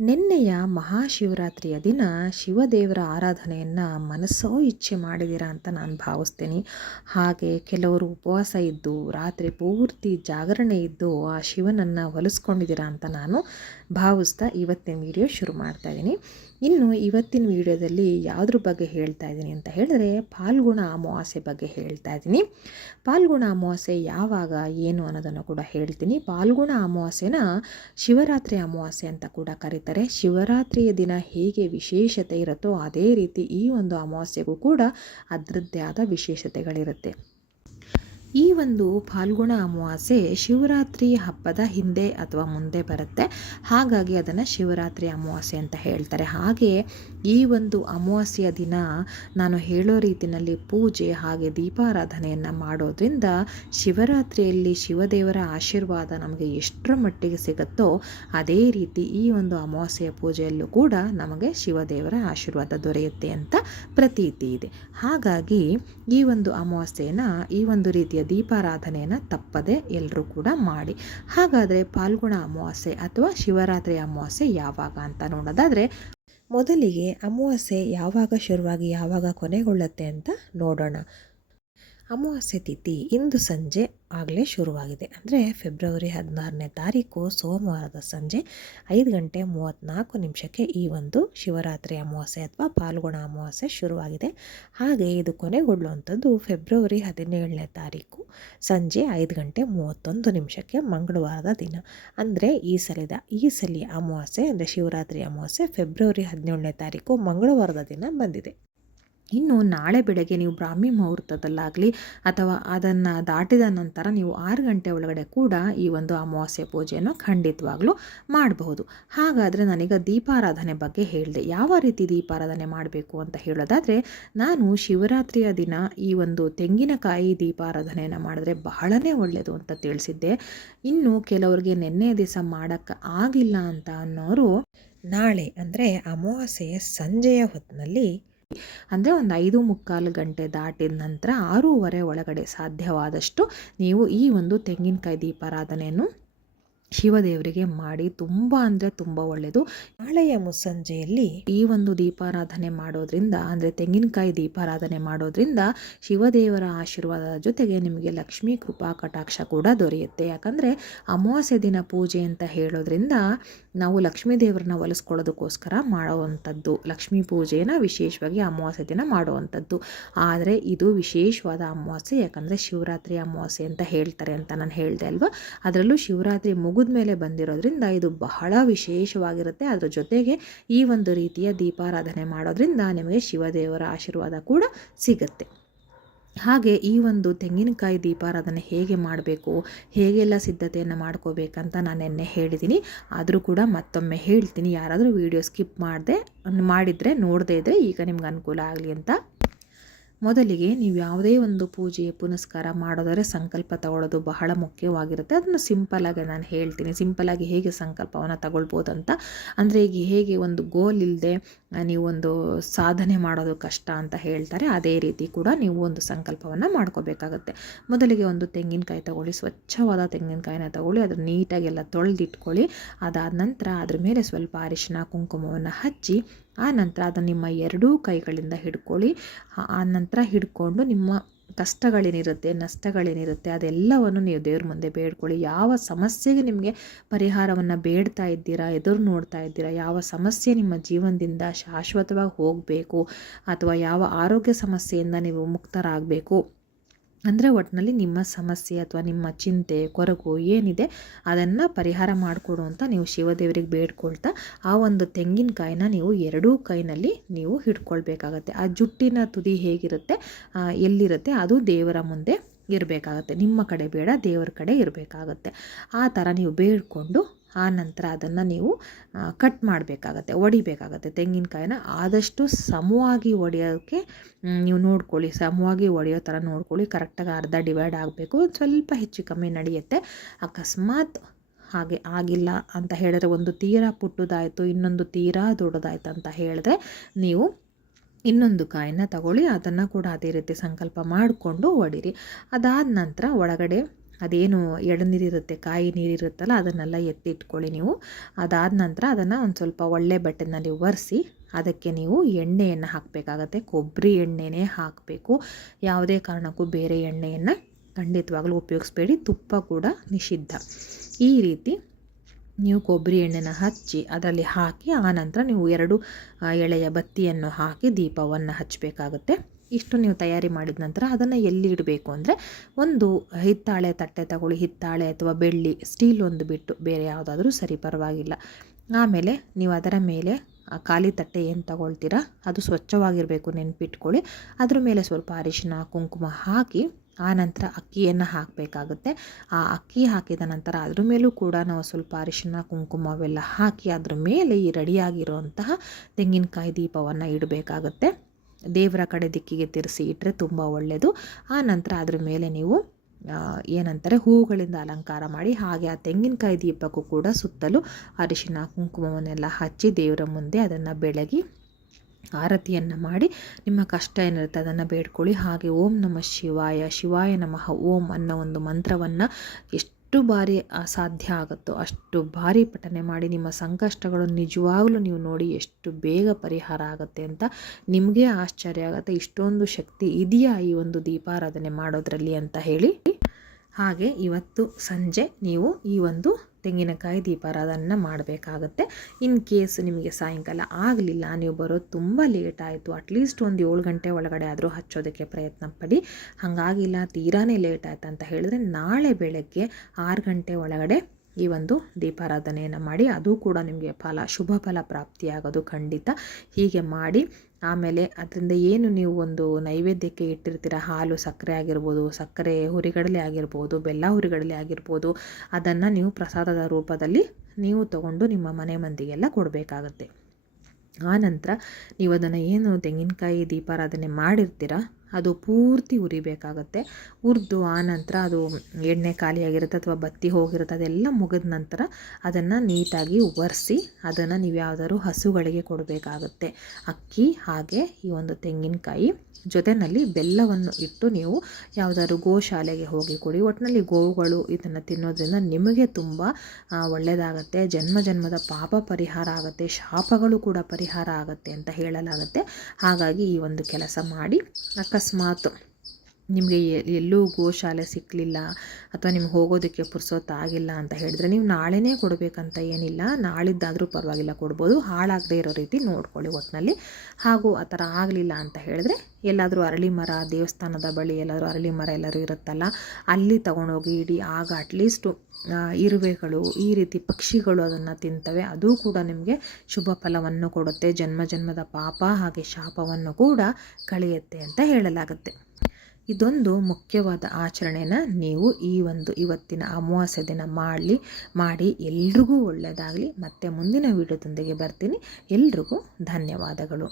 ನಿನ್ನೆಯ ಮಹಾಶಿವರಾತ್ರಿಯ ದಿನ ಶಿವದೇವರ ಆರಾಧನೆಯನ್ನು ಮನಸ್ಸೋ ಇಚ್ಛೆ ಮಾಡಿದ್ದೀರಾ ಅಂತ ನಾನು ಭಾವಿಸ್ತೀನಿ. ಹಾಗೆ ಕೆಲವರು ಉಪವಾಸ ಇದ್ದು ರಾತ್ರಿ ಪೂರ್ತಿ ಜಾಗರಣೆ ಇದ್ದು ಆ ಶಿವನನ್ನು ಒಲಿಸ್ಕೊಂಡಿದ್ದೀರಾ ಅಂತ ನಾನು ಭಾವಿಸ್ತಾ ಇವತ್ತಿನ ವಿಡಿಯೋ ಶುರು ಮಾಡ್ತಾಯಿದ್ದೀನಿ. ಇನ್ನು ಇವತ್ತಿನ ವಿಡಿಯೋದಲ್ಲಿ ಯಾವುದ್ರ ಬಗ್ಗೆ ಹೇಳ್ತಾ ಇದ್ದೀನಿ ಅಂತ ಹೇಳಿದ್ರೆ ಫಾಲ್ಗುಣ ಅಮಾವಾಸ್ಯೆ ಬಗ್ಗೆ ಹೇಳ್ತಾ ಇದ್ದೀನಿ. ಫಾಲ್ಗುಣ ಅಮಾವಾಸ್ಯೆ ಯಾವಾಗ ಏನು ಅನ್ನೋದನ್ನು ಕೂಡ ಹೇಳ್ತೀನಿ. ಫಾಲ್ಗುಣ ಅಮಾವಾಸ್ಯೆನ ಶಿವರಾತ್ರಿ ಅಮಾವಾಸ್ಯೆ ಅಂತ ಕೂಡ ಕರೀತಾರೆ. ಶಿವರಾತ್ರಿಯ ದಿನ ಹೇಗೆ ವಿಶೇಷತೆ ಇರುತ್ತೋ ಅದೇ ರೀತಿ ಈ ಒಂದು ಅಮಾವಾಸ್ಯೆಗೂ ಕೂಡ ಅದರದ್ದೇ ಆದ ವಿಶೇಷತೆಗಳಿರುತ್ತೆ. ಈ ಒಂದು ಫಾಲ್ಗುಣ ಅಮಾವಾಸ್ಯೆ ಶಿವರಾತ್ರಿ ಹಬ್ಬದ ಹಿಂದೆ ಅಥವಾ ಮುಂದೆ ಬರುತ್ತೆ. ಹಾಗಾಗಿ ಅದನ್ನು ಶಿವರಾತ್ರಿ ಅಮಾವಾಸ್ಯೆ ಅಂತ ಹೇಳ್ತಾರೆ. ಹಾಗೆ ಈ ಒಂದು ಅಮಾವಾಸ್ಯೆಯ ದಿನ ನಾನು ಹೇಳೋ ರೀತಿಯಲ್ಲಿ ಪೂಜೆ ಹಾಗೆ ದೀಪಾರಾಧನೆಯನ್ನು ಮಾಡೋದ್ರಿಂದ ಶಿವರಾತ್ರಿಯಲ್ಲಿ ಶಿವದೇವರ ಆಶೀರ್ವಾದ ನಮಗೆ ಎಷ್ಟರ ಮಟ್ಟಿಗೆ ಸಿಗುತ್ತೋ ಅದೇ ರೀತಿ ಈ ಒಂದು ಅಮಾವಾಸ್ಯೆಯ ಪೂಜೆಯಲ್ಲೂ ಕೂಡ ನಮಗೆ ಶಿವದೇವರ ಆಶೀರ್ವಾದ ದೊರೆಯುತ್ತೆ ಅಂತ ಪ್ರತೀತಿ ಇದೆ. ಹಾಗಾಗಿ ಈ ಒಂದು ಅಮಾವಾಸ್ಯೆಯನ್ನು ಈ ಒಂದು ರೀತಿಯ ದೀಪಾರಾಧನೆಯನ್ನು ತಪ್ಪದೆ ಎಲ್ಲರೂ ಕೂಡ ಮಾಡಿ. ಹಾಗಾದರೆ ಫಾಲ್ಗುಣ ಅಮಾವಾಸ್ಯೆ ಅಥವಾ ಶಿವರಾತ್ರಿ ಅಮಾವಾಸ್ಯೆ ಯಾವಾಗ ಅಂತ ನೋಡೋದಾದರೆ ಮೊದಲಿಗೆ ಅಮಾವಾಸ್ಯೆ ಯಾವಾಗ ಶುರುವಾಗಿ ಯಾವಾಗ ಕೊನೆಗೊಳ್ಳುತ್ತೆ ಅಂತ ನೋಡೋಣ. ಅಮಾವಾಸ್ಯೆ ತಿಥಿ ಇಂದು ಸಂಜೆ ಆಗಲೇ ಶುರುವಾಗಿದೆ. ಅಂದರೆ ಫೆಬ್ರವರಿ 16ನೇ ತಾರೀಕು ಸೋಮವಾರದ ಸಂಜೆ 5:34 ಈ ಒಂದು ಶಿವರಾತ್ರಿ ಅಮಾವಾಸ್ಯೆ ಅಥವಾ ಫಾಲ್ಗುಣ ಅಮಾವಾಸ್ಯೆ ಶುರುವಾಗಿದೆ. ಹಾಗೆ ಇದು ಕೊನೆಗೊಳ್ಳುವಂಥದ್ದು ಫೆಬ್ರವರಿ 17ನೇ ತಾರೀಕು ಸಂಜೆ 5:31 ಮಂಗಳವಾರದ ದಿನ. ಅಂದರೆ ಈ ಸಲ ಅಮಾವಾಸ್ಯೆ ಅಂದರೆ ಶಿವರಾತ್ರಿ ಅಮಾವಾಸ್ಯೆ ಫೆಬ್ರವರಿ 17ನೇ ತಾರೀಕು ಮಂಗಳವಾರದ ದಿನ ಬಂದಿದೆ. ಇನ್ನು ನಾಳೆ ಬೆಳಗ್ಗೆ ನೀವು ಬ್ರಾಹ್ಮಿ ಮುಹೂರ್ತದಲ್ಲಾಗಲಿ ಅಥವಾ ಅದನ್ನು ದಾಟಿದ ನಂತರ ನೀವು 6 ಗಂಟೆ ಒಳಗಡೆ ಕೂಡ ಈ ಒಂದು ಅಮಾವಾಸ್ಯೆ ಪೂಜೆಯನ್ನು ಖಂಡಿತವಾಗ್ಲೂ ಮಾಡಬಹುದು. ಹಾಗಾದರೆ ನಾನೀಗ ದೀಪಾರಾಧನೆ ಬಗ್ಗೆ ಹೇಳಿದೆ. ಯಾವ ರೀತಿ ದೀಪಾರಾಧನೆ ಮಾಡಬೇಕು ಅಂತ ಹೇಳೋದಾದರೆ ನಾನು ಶಿವರಾತ್ರಿಯ ದಿನ ಈ ಒಂದು ತೆಂಗಿನಕಾಯಿ ದೀಪಾರಾಧನೆಯನ್ನು ಮಾಡಿದ್ರೆ ಬಹಳನೇ ಒಳ್ಳೆಯದು ಅಂತ ತಿಳಿಸಿದ್ದೆ. ಇನ್ನು ಕೆಲವರಿಗೆ ನಿನ್ನೆ ದಿವಸ ಮಾಡೋಕ್ಕೆ ಆಗಿಲ್ಲ ಅಂತ ಅನ್ನೋರು ನಾಳೆ ಅಂದರೆ ಅಮಾವಾಸ್ಯೆಯ ಸಂಜೆಯ ಹೊತ್ತಿನಲ್ಲಿ ಅಂದರೆ ಒಂದು 5:45 ಗಂಟೆ ದಾಟಿದ ನಂತರ 6:30 ಒಳಗಡೆ ಸಾಧ್ಯವಾದಷ್ಟು ನೀವು ಈ ಒಂದು ತೆಂಗಿನಕಾಯಿ ದೀಪಾರಾಧನೆಯನ್ನು ಶಿವದೇವರಿಗೆ ಮಾಡಿ. ತುಂಬ ಅಂದರೆ ತುಂಬ ಒಳ್ಳೆಯದು. ನಾಳೆಯ ಮುಸ್ಸಂಜೆಯಲ್ಲಿ ಈ ಒಂದು ದೀಪಾರಾಧನೆ ಮಾಡೋದ್ರಿಂದ ಅಂದರೆ ತೆಂಗಿನಕಾಯಿ ದೀಪಾರಾಧನೆ ಮಾಡೋದ್ರಿಂದ ಶಿವದೇವರ ಆಶೀರ್ವಾದದ ಜೊತೆಗೆ ನಿಮಗೆ ಲಕ್ಷ್ಮೀ ಕೃಪಾ ಕಟಾಕ್ಷ ಕೂಡ ದೊರೆಯುತ್ತೆ. ಯಾಕಂದರೆ ಅಮಾವಾಸ್ಯೆ ದಿನ ಪೂಜೆ ಅಂತ ಹೇಳೋದ್ರಿಂದ ನಾವು ಲಕ್ಷ್ಮೀ ದೇವರನ್ನ ಒಲಿಸ್ಕೊಳ್ಳೋದಕ್ಕೋಸ್ಕರ ಮಾಡುವಂಥದ್ದು. ಲಕ್ಷ್ಮೀ ಪೂಜೆನ ವಿಶೇಷವಾಗಿ ಅಮಾವಾಸ್ಯೆ ದಿನ ಮಾಡುವಂಥದ್ದು. ಆದರೆ ಇದು ವಿಶೇಷವಾದ ಅಮಾವಾಸ್ಯೆ. ಯಾಕಂದರೆ ಶಿವರಾತ್ರಿ ಅಮಾವಾಸ್ಯೆ ಅಂತ ಹೇಳ್ತಾರೆ ಅಂತ ನಾನು ಹೇಳಿದೆ ಅಲ್ವಾ. ಅದರಲ್ಲೂ ಶಿವರಾತ್ರಿ ಮೇಲೆ ಬಂದಿರೋದ್ರಿಂದ ಇದು ಬಹಳ ವಿಶೇಷವಾಗಿರುತ್ತೆ. ಅದರ ಜೊತೆಗೆ ಈ ಒಂದು ರೀತಿಯ ದೀಪಾರಾಧನೆ ಮಾಡೋದ್ರಿಂದ ನಿಮಗೆ ಶಿವದೇವರ ಆಶೀರ್ವಾದ ಕೂಡ ಸಿಗುತ್ತೆ. ಹಾಗೆ ಈ ಒಂದು ತೆಂಗಿನಕಾಯಿ ದೀಪಾರಾಧನೆ ಹೇಗೆ ಮಾಡಬೇಕು, ಹೇಗೆಲ್ಲ ಸಿದ್ಧತೆಯನ್ನು ಮಾಡ್ಕೋಬೇಕಂತ ನಾನು ನಿನ್ನೆ ಹೇಳಿದ್ದೀನಿ. ಆದರೂ ಕೂಡ ಮತ್ತೊಮ್ಮೆ ಹೇಳ್ತೀನಿ. ಯಾರಾದರೂ ವಿಡಿಯೋ ಸ್ಕಿಪ್ ಮಾಡಿದರೆ ನೋಡದೇ ಇದ್ದರೆ ಈಗ ನಿಮ್ಗೆ ಅನುಕೂಲ ಆಗಲಿ ಅಂತ. ಮೊದಲಿಗೆ ನೀವು ಯಾವುದೇ ಒಂದು ಪೂಜೆ ಪುನಸ್ಕಾರ ಮಾಡೋದಾದರೆ ಸಂಕಲ್ಪ ತಗೊಳ್ಳೋದು ಬಹಳ ಮುಖ್ಯವಾಗಿರುತ್ತೆ. ಅದನ್ನು ಸಿಂಪಲಾಗಿ ನಾನು ಹೇಳ್ತೀನಿ. ಸಿಂಪಲಾಗಿ ಹೇಗೆ ಸಂಕಲ್ಪವನ್ನು ತಗೊಳ್ಬೋದು ಅಂತ. ಅಂದರೆ ಈಗ ಹೇಗೆ ಒಂದು ಗೋಲ್ ಇಲ್ಲದೆ ನೀವು ಒಂದು ಸಾಧನೆ ಮಾಡೋದು ಕಷ್ಟ ಅಂತ ಹೇಳ್ತಾರೆ, ಅದೇ ರೀತಿ ಕೂಡ ನೀವು ಒಂದು ಸಂಕಲ್ಪವನ್ನು ಮಾಡ್ಕೋಬೇಕಾಗತ್ತೆ. ಮೊದಲಿಗೆ ಒಂದು ತೆಂಗಿನಕಾಯಿ ತಗೊಳ್ಳಿ, ಸ್ವಚ್ಛವಾದ ತೆಂಗಿನಕಾಯಿನ ತಗೊಳ್ಳಿ, ಅದನ್ನು ನೀಟಾಗೆಲ್ಲ ತೊಳೆದಿಟ್ಕೊಳ್ಳಿ. ಅದಾದ ನಂತರ ಅದ್ರ ಮೇಲೆ ಸ್ವಲ್ಪ ಅರಿಶಿನ ಕುಂಕುಮವನ್ನು ಹಚ್ಚಿ ಆ ನಂತರ ಅದನ್ನು ನಿಮ್ಮ 2 ಕೈಗಳಿಂದ ಹಿಡ್ಕೊಳ್ಳಿ. ಆ ನಂತರ ಹಿಡ್ಕೊಂಡು ನಿಮ್ಮ ಕಷ್ಟಗಳೇನಿರುತ್ತೆ ನಷ್ಟಗಳೇನಿರುತ್ತೆ ಅದೆಲ್ಲವನ್ನು ನೀವು ದೇವ್ರ ಮುಂದೆ ಬೇಡ್ಕೊಳ್ಳಿ. ಯಾವ ಸಮಸ್ಯೆಗೆ ನಿಮಗೆ ಪರಿಹಾರವನ್ನು ಬೇಡ್ತಾ ಇದ್ದೀರಾ, ಎದುರು ನೋಡ್ತಾ ಇದ್ದೀರಾ, ಯಾವ ಸಮಸ್ಯೆ ನಿಮ್ಮ ಜೀವನದಿಂದ ಶಾಶ್ವತವಾಗಿ ಹೋಗಬೇಕು ಅಥವಾ ಯಾವ ಆರೋಗ್ಯ ಸಮಸ್ಯೆಯಿಂದ ನೀವು ಮುಕ್ತರಾಗಬೇಕು ಅಂದರೆ ಒಟ್ಟಿನಲ್ಲಿ ನಿಮ್ಮ ಸಮಸ್ಯೆ ಅಥವಾ ನಿಮ್ಮ ಚಿಂತೆ ಕೊರಗು ಏನಿದೆ ಅದನ್ನು ಪರಿಹಾರ ಮಾಡಿಕೊಡು ಅಂತ ನೀವು ಶಿವದೇವರಿಗೆ ಬೇಡ್ಕೊಳ್ತಾ ಆ ಒಂದು ತೆಂಗಿನಕಾಯಿನ ನೀವು 2 ಕೈನಲ್ಲಿ ನೀವು ಹಿಡ್ಕೊಳ್ಬೇಕಾಗತ್ತೆ. ಆ ಜುಟ್ಟಿನ ತುದಿ ಹೇಗಿರುತ್ತೆ ಎಲ್ಲಿರುತ್ತೆ ಅದು ದೇವರ ಮುಂದೆ ಇರಬೇಕಾಗತ್ತೆ. ನಿಮ್ಮ ಕಡೆ ಬೇಡ, ದೇವರ ಕಡೆ ಇರಬೇಕಾಗತ್ತೆ. ಆ ಥರ ನೀವು ಬೇಡ್ಕೊಂಡು ಆ ನಂತರ ಅದನ್ನು ನೀವು ಕಟ್ ಮಾಡಬೇಕಾಗತ್ತೆ, ಒಡಿಬೇಕಾಗತ್ತೆ. ತೆಂಗಿನಕಾಯಿನ ಆದಷ್ಟು ಸಮವಾಗಿ ಒಡೆಯೋಕ್ಕೆ ನೀವು ನೋಡ್ಕೊಳ್ಳಿ. ಸಮವಾಗಿ ಒಡೆಯೋ ಥರ ನೋಡ್ಕೊಳ್ಳಿ. ಕರೆಕ್ಟಾಗಿ ಅರ್ಧ ಡಿವೈಡ್ ಆಗಬೇಕು. ಸ್ವಲ್ಪ ಹೆಚ್ಚು ಕಮ್ಮಿ ನಡೆಯುತ್ತೆ. ಅಕಸ್ಮಾತ್ ಹಾಗೆ ಆಗಿಲ್ಲ ಅಂತ ಹೇಳಿದ್ರೆ ಒಂದು ತೀರಾ ಪುಟ್ಟದಾಯಿತು ಇನ್ನೊಂದು ತೀರಾ ದೊಡ್ಡದಾಯ್ತು ಅಂತ ಹೇಳಿದ್ರೆ ನೀವು ಇನ್ನೊಂದು ಕಾಯಿನ ತಗೊಳ್ಳಿ. ಅದನ್ನು ಕೂಡ ಅದೇ ರೀತಿ ಸಂಕಲ್ಪ ಮಾಡಿಕೊಂಡು ಒಡಿರಿ. ಅದಾದ ನಂತರ ಒಳಗಡೆ ಅದೇನು ಎಳನೀರಿರುತ್ತೆ, ಕಾಯಿ ನೀರಿರುತ್ತಲ್ಲ ಅದನ್ನೆಲ್ಲ ಎತ್ತಿಟ್ಕೊಳ್ಳಿ ನೀವು. ಅದಾದ ನಂತರ ಅದನ್ನು ಒಂದು ಸ್ವಲ್ಪ ಒಳ್ಳೆ ಬಟ್ಟೆನಲ್ಲಿ ಒರೆಸಿ ಅದಕ್ಕೆ ನೀವು ಎಣ್ಣೆಯನ್ನು ಹಾಕಬೇಕಾಗತ್ತೆ. ಕೊಬ್ಬರಿ ಎಣ್ಣೆನೇ ಹಾಕಬೇಕು, ಯಾವುದೇ ಕಾರಣಕ್ಕೂ ಬೇರೆ ಎಣ್ಣೆಯನ್ನು ಖಂಡಿತವಾಗ್ಲೂ ಉಪಯೋಗಿಸ್ಬೇಡಿ. ತುಪ್ಪ ಕೂಡ ನಿಷಿದ್ಧ. ಈ ರೀತಿ ನೀವು ಕೊಬ್ಬರಿ ಎಣ್ಣೆನ ಹಚ್ಚಿ ಅದರಲ್ಲಿ ಹಾಕಿ ಆನಂತರ ನೀವು 2 ಎಳೆಯ ಬತ್ತಿಯನ್ನು ಹಾಕಿ ದೀಪವನ್ನು ಹಚ್ಚಬೇಕಾಗುತ್ತೆ. ಇಷ್ಟು ನೀವು ತಯಾರಿ ಮಾಡಿದ ನಂತರ ಅದನ್ನು ಎಲ್ಲಿ ಇಡಬೇಕು ಅಂದರೆ, ಒಂದು ಹಿತ್ತಾಳೆ ತಟ್ಟೆ ತಗೊಳ್ಳಿ, ಹಿತ್ತಾಳೆ ಅಥವಾ ಬೆಳ್ಳಿ, ಸ್ಟೀಲ್ ಒಂದು ಬಿಟ್ಟು ಬೇರೆ ಯಾವುದಾದ್ರೂ ಸರಿ, ಪರವಾಗಿಲ್ಲ. ಆಮೇಲೆ ನೀವು ಅದರ ಮೇಲೆ ಖಾಲಿ ತಟ್ಟೆ ಏನು ತಗೊಳ್ತೀರಾ ಅದು ಸ್ವಚ್ಛವಾಗಿರಬೇಕು, ನೆನಪಿಟ್ಕೊಳ್ಳಿ. ಅದ್ರ ಮೇಲೆ ಸ್ವಲ್ಪ ಅರಿಶಿನ ಕುಂಕುಮ ಹಾಕಿ ಆನಂತರ ಅಕ್ಕಿಯನ್ನು ಹಾಕಬೇಕಾಗುತ್ತೆ. ಆ ಅಕ್ಕಿ ಹಾಕಿದ ನಂತರ ಅದ್ರ ಮೇಲೂ ಕೂಡ ನಾವು ಸ್ವಲ್ಪ ಅರಿಶಿನ ಕುಂಕುಮವೆಲ್ಲ ಹಾಕಿ ಅದ್ರ ಮೇಲೆ ಈ ರೆಡಿಯಾಗಿರುವಂತಹ ತೆಂಗಿನಕಾಯಿ ದೀಪವನ್ನು ಇಡಬೇಕಾಗುತ್ತೆ. ದೇವರ ಕಡೆ ದಿಕ್ಕಿಗೆ ತಿರ್ಸಿ ಇಟ್ಟರೆ ತುಂಬ ಒಳ್ಳೆಯದು. ಆ ನಂತರ ಅದ್ರ ಮೇಲೆ ನೀವು ಏನಂತಾರೆ ಹೂಗಳಿಂದ ಅಲಂಕಾರ ಮಾಡಿ, ಹಾಗೆ ಆ ತೆಂಗಿನಕಾಯಿ ದೀಪಕ್ಕೂ ಕೂಡ ಸುತ್ತಲೂ ಅರಿಶಿನ ಕುಂಕುಮವನ್ನೆಲ್ಲ ಹಚ್ಚಿ ದೇವರ ಮುಂದೆ ಅದನ್ನು ಬೆಳಗಿ ಆರತಿಯನ್ನು ಮಾಡಿ ನಿಮ್ಮ ಕಷ್ಟ ಏನಿರುತ್ತೆ ಅದನ್ನು ಬೇಡ್ಕೊಳ್ಳಿ. ಹಾಗೆ ಓಂ ನಮಃ ಶಿವಾಯ, ಶಿವಾಯ ನಮಃ ಓಂ ಅನ್ನೋ ಒಂದು ಮಂತ್ರವನ್ನು ಎಷ್ಟು ಬಾರಿ ಸಾಧ್ಯ ಆಗುತ್ತೋ ಅಷ್ಟು ಬಾರಿ ಪಠನೆ ಮಾಡಿ. ನಿಮ್ಮ ಸಂಕಷ್ಟಗಳು ನಿಜವಾಗಲೂ ನೀವು ನೋಡಿ ಎಷ್ಟು ಬೇಗ ಪರಿಹಾರ ಆಗುತ್ತೆ ಅಂತ ನಿಮಗೆ ಆಶ್ಚರ್ಯ ಆಗುತ್ತೆ. ಇಷ್ಟೊಂದು ಶಕ್ತಿ ಇದೆಯಾ ಈ ಒಂದು ದೀಪಾರಾಧನೆ ಮಾಡೋದ್ರಲ್ಲಿ ಅಂತ ಹೇಳಿ. ಹಾಗೆ ಇವತ್ತು ಸಂಜೆ ನೀವು ಈ ಒಂದು ತೆಂಗಿನಕಾಯಿ ದೀಪಾರಾಧನೆ ಮಾಡಬೇಕಾಗತ್ತೆ. ಇನ್ ಕೇಸ್ ನಿಮಗೆ ಸಾಯಂಕಾಲ ಆಗಲಿಲ್ಲ, ನೀವು ಬರೋದು ತುಂಬ ಲೇಟ್ ಆಯಿತು, ಅಟ್ಲೀಸ್ಟ್ ಒಂದು 7 ಗಂಟೆ ಒಳಗಡೆ ಆದರೂ ಹಚ್ಚೋದಕ್ಕೆ ಪ್ರಯತ್ನ ಪಡಿ. ಹಾಗಾಗಿಲ್ಲ, ತೀರಾನೇ ಲೇಟ್ ಆಯ್ತು ಅಂತ ಹೇಳಿದ್ರೆ ನಾಳೆ ಬೆಳಗ್ಗೆ 6 ಗಂಟೆ ಒಳಗಡೆ ಈ ಒಂದು ದೀಪಾರಾಧನೆಯನ್ನು ಮಾಡಿ. ಅದು ಕೂಡ ನಿಮಗೆ ಶುಭ ಫಲ ಪ್ರಾಪ್ತಿಯಾಗೋದು ಖಂಡಿತ. ಹೀಗೆ ಮಾಡಿ ಆಮೇಲೆ ಅದರಿಂದ ಏನು ನೀವು ಒಂದು ನೈವೇದ್ಯಕ್ಕೆ ಇಟ್ಟಿರ್ತೀರ, ಹಾಲು ಸಕ್ಕರೆ ಆಗಿರ್ಬೋದು, ಸಕ್ಕರೆ ಹುರಿಗಡಲೆ ಆಗಿರ್ಬೋದು, ಬೆಲ್ಲ ಹುರಿಗಡಲೆ ಆಗಿರ್ಬೋದು, ಅದನ್ನು ನೀವು ಪ್ರಸಾದದ ರೂಪದಲ್ಲಿ ನೀವು ತಗೊಂಡು ನಿಮ್ಮ ಮನೆ ಮಂದಿಗೆಲ್ಲ ಕೊಡಬೇಕಾಗತ್ತೆ. ಆನಂತರ ನೀವು ಅದನ್ನು ಏನು ತೆಂಗಿನಕಾಯಿ ದೀಪಾರಾಧನೆ ಮಾಡಿರ್ತೀರ ಅದು ಪೂರ್ತಿ ಉರಿಬೇಕಾಗತ್ತೆ. ಹುರಿದು ಆನಂತರ ಅದು ಎಣ್ಣೆ ಖಾಲಿಯಾಗಿರುತ್ತೆ ಅಥವಾ ಬತ್ತಿ ಹೋಗಿರುತ್ತೆ, ಅದೆಲ್ಲ ಮುಗಿದ ನಂತರ ಅದನ್ನು ನೀಟಾಗಿ ಒರೆಸಿ ಅದನ್ನು ನೀವು ಯಾವುದಾದ್ರು ಹಸುಗಳಿಗೆ ಕೊಡಬೇಕಾಗತ್ತೆ. ಅಕ್ಕಿ ಹಾಗೆ ಈ ಒಂದು ತೆಂಗಿನಕಾಯಿ ಜೊತೆಯಲ್ಲಿ ಬೆಲ್ಲವನ್ನು ಇಟ್ಟು ನೀವು ಯಾವುದಾದ್ರು ಗೋಶಾಲೆಗೆ ಹೋಗಿ ಕೊಡಿ. ಒಟ್ಟಿನಲ್ಲಿ ಗೋವುಗಳು ಇದನ್ನು ತಿನ್ನೋದ್ರಿಂದ ನಿಮಗೆ ತುಂಬ ಒಳ್ಳೆಯದಾಗತ್ತೆ. ಜನ್ಮ ಜನ್ಮದ ಪಾಪ ಪರಿಹಾರ ಆಗುತ್ತೆ, ಶಾಪಗಳು ಕೂಡ ಪರಿಹಾರ ಆಗುತ್ತೆ ಅಂತ ಹೇಳಲಾಗುತ್ತೆ. ಹಾಗಾಗಿ ಈ ಒಂದು ಕೆಲಸ ಮಾಡಿ. ಅಕಸ್ಮಾತ್ ನಿಮಗೆ ಎಲ್ಲೂ ಗೋಶಾಲೆ ಸಿಕ್ಕಲಿಲ್ಲ ಅಥವಾ ನಿಮ್ಗೆ ಹೋಗೋದಕ್ಕೆ ಪುರ್ಸೊತ್ತಾಗಿಲ್ಲ ಅಂತ ಹೇಳಿದ್ರೆ ನೀವು ನಾಳೆನೇ ಕೊಡಬೇಕಂತ ಏನಿಲ್ಲ, ನಾಳಿದ್ದಾದರೂ ಪರವಾಗಿಲ್ಲ ಕೊಡ್ಬೋದು, ಹಾಳಾಗದೇ ಇರೋ ರೀತಿ ನೋಡ್ಕೊಳ್ಳಿ ಒಟ್ಟಿನಲ್ಲಿ. ಹಾಗೂ ಆ ಥರ ಆಗಲಿಲ್ಲ ಅಂತ ಹೇಳಿದ್ರೆ ಎಲ್ಲಾದರೂ ಅರಳಿ ಮರ, ದೇವಸ್ಥಾನದ ಬಳಿ ಎಲ್ಲಾದರೂ ಅರಳಿ ಮರ ಎಲ್ಲರೂ ಇರುತ್ತಲ್ಲ ಅಲ್ಲಿ ತಗೊಂಡೋಗಿ ಇಡಿ. ಆಗ ಅಟ್ಲೀಸ್ಟು ಇರುವೆಗಳು ಈ ರೀತಿ ಪಕ್ಷಿಗಳು ಅದನ್ನು ತಿಂತವೆ, ಅದು ಕೂಡ ನಿಮಗೆ ಶುಭ ಫಲವನ್ನು ಕೊಡುತ್ತೆ, ಜನ್ಮ ಜನ್ಮದ ಪಾಪ ಹಾಗೆ ಶಾಪವನ್ನು ಕೂಡ ಕಳೆಯುತ್ತೆ ಅಂತ ಹೇಳಲಾಗುತ್ತೆ. ಇದೊಂದು ಮುಖ್ಯವಾದ ಆಚರಣೆನ ನೀವು ಇವತ್ತಿನ ಅಮಾವಾಸ್ಯೆ ದಿನ ಮಾಡಿ ಎಲ್ರಿಗೂ ಒಳ್ಳೆಯದಾಗಲಿ. ಮತ್ತೆ ಮುಂದಿನ ವಿಡಿಯೋದೊಂದಿಗೆ ಬರ್ತೀನಿ. ಎಲ್ರಿಗೂ ಧನ್ಯವಾದಗಳು.